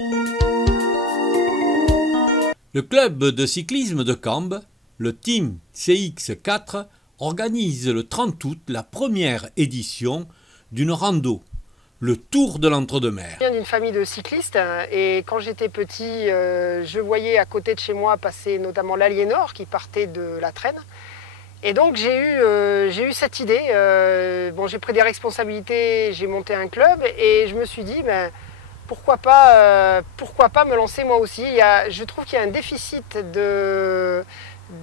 Le club de cyclisme de Cambes, le Team CX4, organise le 30 août la première édition d'une rando, le Tour de l'Entre-deux-Mers. Je viens d'une famille de cyclistes et quand j'étais petit, je voyais à côté de chez moi passer notamment l'Aliénor qui partait de la Traîne. Et donc j'ai eu cette idée, j'ai pris des responsabilités, j'ai monté un club et je me suis dit pourquoi pas me lancer moi aussi. Je trouve qu'il y a un déficit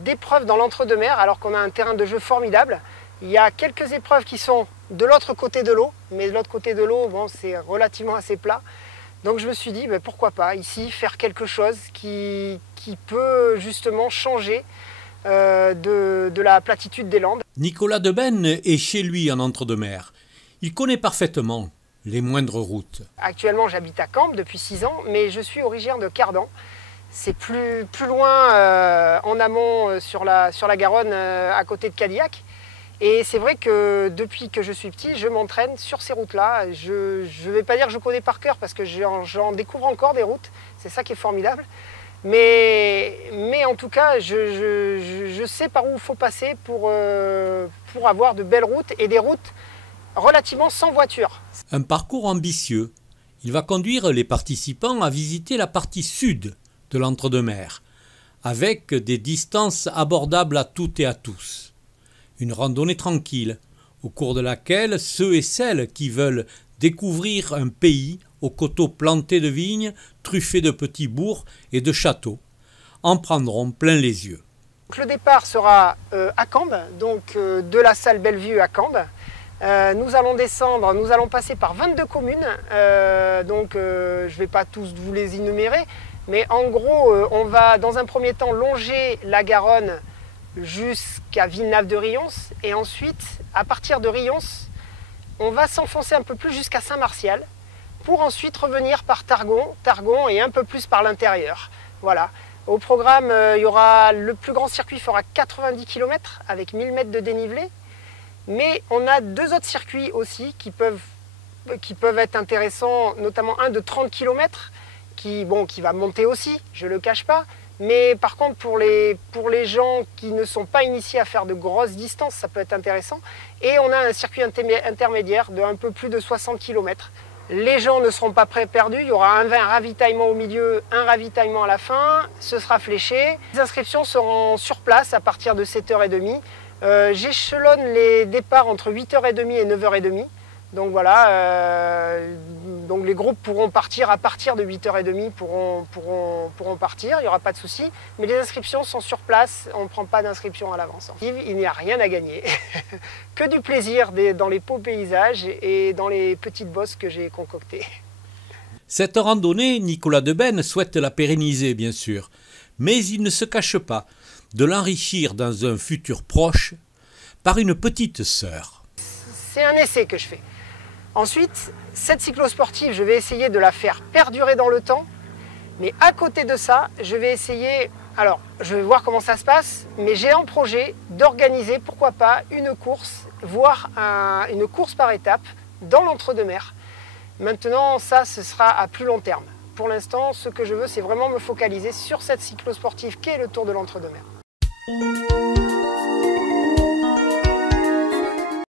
d'épreuves dans l'Entre-deux-Mers alors qu'on a un terrain de jeu formidable. Il y a quelques épreuves qui sont de l'autre côté de l'eau, mais de l'autre côté de l'eau, c'est relativement assez plat. Donc je me suis dit pourquoi pas ici faire quelque chose qui peut justement changer de la platitude des Landes. Nicolas Deben est chez lui en Entre-deux-Mers. Il connaît parfaitement les moindres routes. Actuellement, j'habite à Cambes depuis 6 ans, mais je suis originaire de Cardan. C'est plus loin en amont sur la Garonne, à côté de Cadillac. Et c'est vrai que depuis que je suis petit, je m'entraîne sur ces routes-là. Je ne vais pas dire que je connais par cœur parce que j'en découvre encore des routes. C'est ça qui est formidable. Mais en tout cas, je sais par où il faut passer pour avoir de belles routes et des routes relativement sans voiture. Un parcours ambitieux. Il va conduire les participants à visiter la partie sud de l'Entre-deux-Mers, avec des distances abordables à toutes et à tous. Une randonnée tranquille, au cours de laquelle ceux et celles qui veulent découvrir un pays aux coteaux plantés de vignes, truffés de petits bourgs et de châteaux, en prendront plein les yeux. Le départ sera à Cambes, donc de la salle Bellevue à Cambes. Nous allons descendre, nous allons passer par 22 communes, je ne vais pas tous vous les énumérer, mais en gros, on va dans un premier temps longer la Garonne jusqu'à Villenave-de-Rions, et ensuite, à partir de Rions, on va s'enfoncer un peu plus jusqu'à Saint-Martial, pour ensuite revenir par Targon et un peu plus par l'intérieur. Voilà. Au programme, le plus grand circuit fera 90 km avec 1000 mètres de dénivelé. Mais on a 2 autres circuits aussi qui peuvent être intéressants, notamment un de 30 km qui va monter aussi, je ne le cache pas. Mais par contre, pour les gens qui ne sont pas initiés à faire de grosses distances, ça peut être intéressant. Et on a un circuit intermédiaire de un peu plus de 60 km. Les gens ne seront pas perdus, il y aura un ravitaillement au milieu, un ravitaillement à la fin, ce sera fléché. Les inscriptions seront sur place à partir de 7h30. J'échelonne les départs entre 8h30 et 9h30. Donc voilà, donc les groupes pourront partir à partir de 8h30, pourront partir, il n'y aura pas de souci. Mais les inscriptions sont sur place, on ne prend pas d'inscription à l'avance. Il n'y a rien à gagner, que du plaisir dans les beaux paysages et dans les petites bosses que j'ai concoctées. Cette randonnée, Nicolas Deben souhaite la pérenniser bien sûr, mais il ne se cache pas de l'enrichir dans un futur proche par une petite sœur. C'est un essai que je fais. Ensuite, cette cyclosportive, je vais essayer de la faire perdurer dans le temps. Mais à côté de ça, je vais essayer... Alors, je vais voir comment ça se passe, mais j'ai en projet d'organiser, pourquoi pas, une course, voire une course par étape dans l'Entre-deux-Mers. Maintenant, ça, ce sera à plus long terme. Pour l'instant, ce que je veux, c'est vraiment me focaliser sur cette cyclosportive qu'est le Tour de l'Entre-deux-Mers.